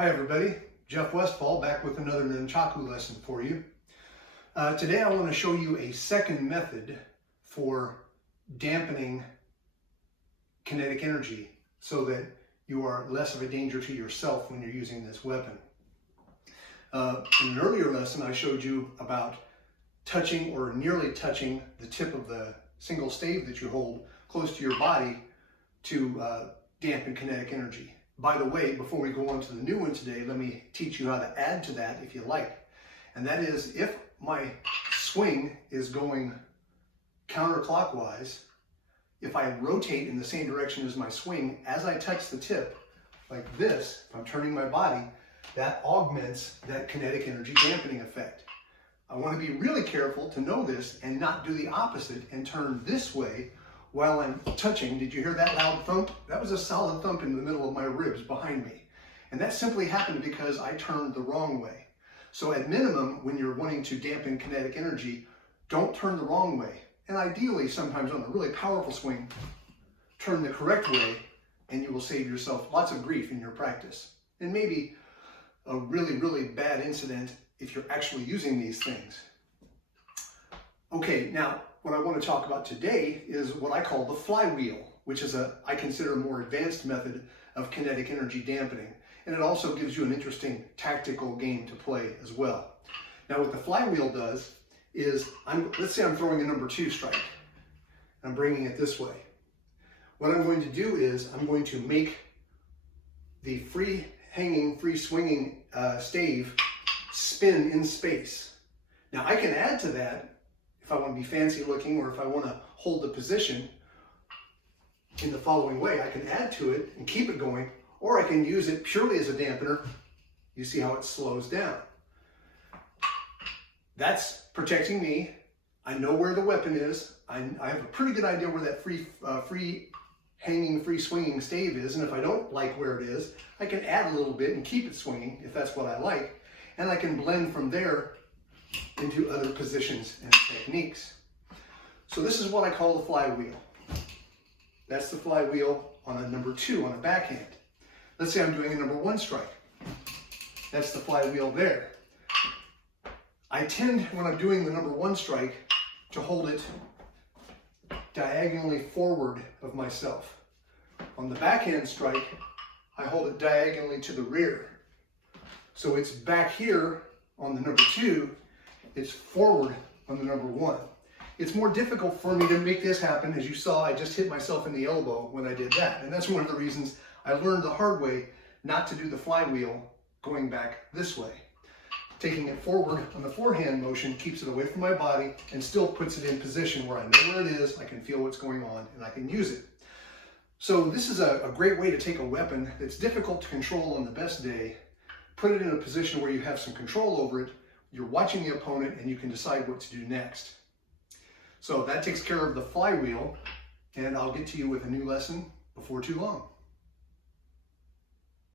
Hi everybody, Jeff Westfall back with another Nunchaku lesson for you. Today I want to show you a second method for dampening kinetic energy so that you are less of a danger to yourself when you're using this weapon. In an earlier lesson I showed you about touching or nearly touching the tip of the single stave that you hold close to your body to dampen kinetic energy. By the way, before we go on to the new one today, let me teach you how to add to that if you like. And that is, if my swing is going counterclockwise, if I rotate in the same direction as my swing, as I touch the tip, like this, if I'm turning my body, that augments that kinetic energy dampening effect. I want to be really careful to know this and not do the opposite and turn this way while I'm touching. Did you hear that loud thump? That was a solid thump in the middle of my ribs behind me. And that simply happened because I turned the wrong way. So at minimum, when you're wanting to dampen kinetic energy, don't turn the wrong way. And ideally, sometimes on a really powerful swing, turn the correct way and you will save yourself lots of grief in your practice. And maybe a really, really bad incident if you're actually using these things. Okay, now, what I want to talk about today is what I call the flywheel, which is I consider a more advanced method of kinetic energy dampening. And it also gives you an interesting tactical game to play as well. Now what the flywheel does is, let's say I'm throwing a number 2 strike. I'm bringing it this way. What I'm going to do is I'm going to make the free hanging, free swinging stave spin in space. Now I can add to that if I want to be fancy looking, or if I want to hold the position in the following way. I can add to it and keep it going, or I can use it purely as a dampener. You see how it slows down. That's protecting me. I know where the weapon is. I have a pretty good idea where that free hanging, free swinging stave is, and if I don't like where it is, I can add a little bit and keep it swinging if that's what I like, and I can blend from there into other positions and techniques. So this is what I call the flywheel. That's the flywheel on a number 2 on a backhand. Let's say I'm doing a number 1 strike. That's the flywheel there. I tend, when I'm doing the number 1 strike, to hold it diagonally forward of myself. On the backhand strike, I hold it diagonally to the rear. So it's back here on the number 2, it's forward on the number 1. It's more difficult for me to make this happen. As you saw, I just hit myself in the elbow when I did that. And that's one of the reasons I learned the hard way not to do the flywheel going back this way. Taking it forward on the forehand motion keeps it away from my body and still puts it in position where I know where it is, I can feel what's going on, and I can use it. So this is a great way to take a weapon that's difficult to control on the best day, put it in a position where you have some control over it, you're watching the opponent, and you can decide what to do next. So that takes care of the flywheel, and I'll get to you with a new lesson before too long.